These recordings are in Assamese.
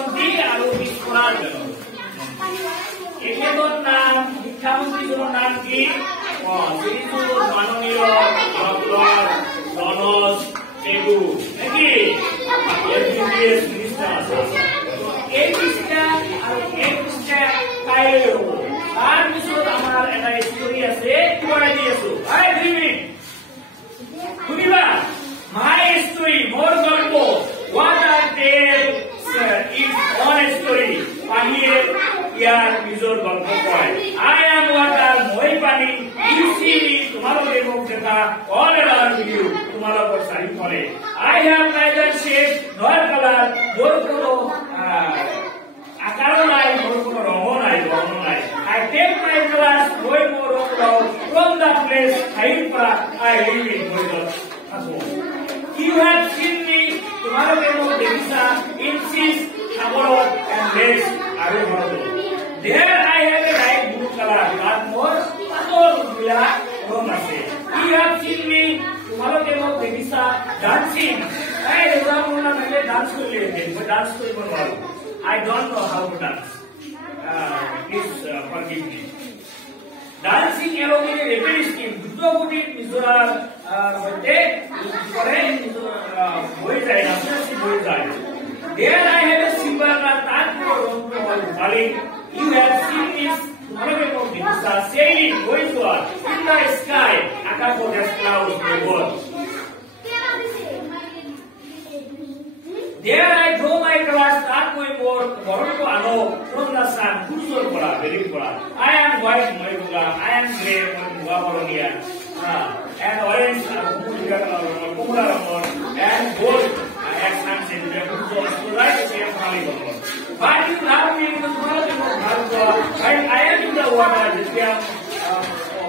বিশ্বন্তি আৰু বিশ্বনাথ বেনৰ্জী এখেতৰ নাম শিক্ষামন্ত্ৰীজনৰ নাম কি শ্ৰীযুত মাননীয় ডক্টৰ জনজ পেগু নেকি এমবিবিএছ মিনিষ্টাৰ আছে এই পৃষ্ঠা আৰু এই পৃষ্ঠা কাইলৈ হ'ব তাৰপিছত আমাৰ এটা ষ্টৰী আছে পঢ়াই দি আছো শুনিবা মাই ষ্টৰী মোৰ গল্প what I tell is one story পাহিয়ে ইয়াৰ নিজৰ গল্প কয় I am water মই পানী you see me তোমালোকে মোক দেখা all around you তোমালোকৰ চাৰিওফালে I have neither shape nor color মোৰ কোনো আকাৰ নাই মোৰ কোনো ৰং নাই বৰ্ণ নাই I take my class মই মোৰ ৰং from the place ঠাইৰ পৰা I live in মই থাকো You have seen me তোমালোকে মোক দেখিছা in seas সাগৰত and lakes আৰু হ্ৰদত There I have a light blue color তাত মোৰ পাতল নীলা ৰং আছে You have seen me তোমালোকে মোক দেখিছা dancing এই ৰঙা মানে ডান্স কৰিলে মই ডান্স কৰিব নোৱাৰো I don't know how to dance please forgive me Dancing along in a rapid scheme দুটোগুটি নিজৰাৰ মধ্যে কৰে হৈ যায় নাচি হৈ যায় There I have a symbol that ৰংটো হ'ল ভালি You have seen this তোমালোকে মোক দেখিছা sailing হৈ যোৱা in the sky আকাশত clouds মেঘৰ There I draw my class that মই মোৰ ঘৰটো আনো from the sun সূৰ্যৰ পৰা বেলিৰ পৰা I am white মই বগা I am grey মই বগা বৰণীয়া and orange কমলা ৰঙৰ and gold as sunset Surya right same পানী ৰঙৰ But you love me তোমালোকে মোক ভাল পোৱা I am in the water যেতিয়া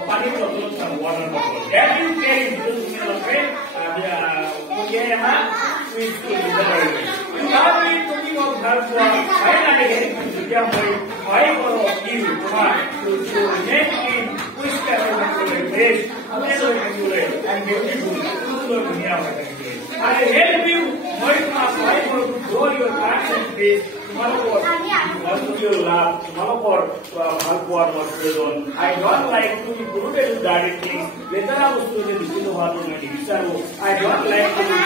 পানীৰ তলত water bottle that you carry তোমালোকে Please to the very You love me to be of help for I again to get my for you to make me push the place and give you to I help you my life to grow your passion place tomorrow you love tomorrow for help for I don't like to be good at directly whether I was to the digital water I don't like to be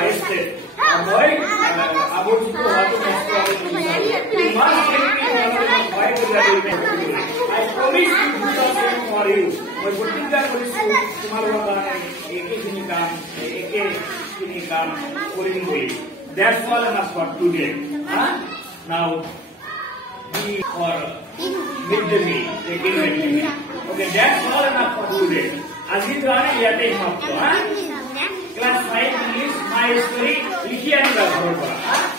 wasted Boy, about to how to you must take me why to I promise to do something for you. But putting that for you, tomorrow that's all enough for today. Now, we for midday, taking midday. Okay, that's all enough for today. As you are here, take up. Class 5 English, my story, लिखिए नहीं रखो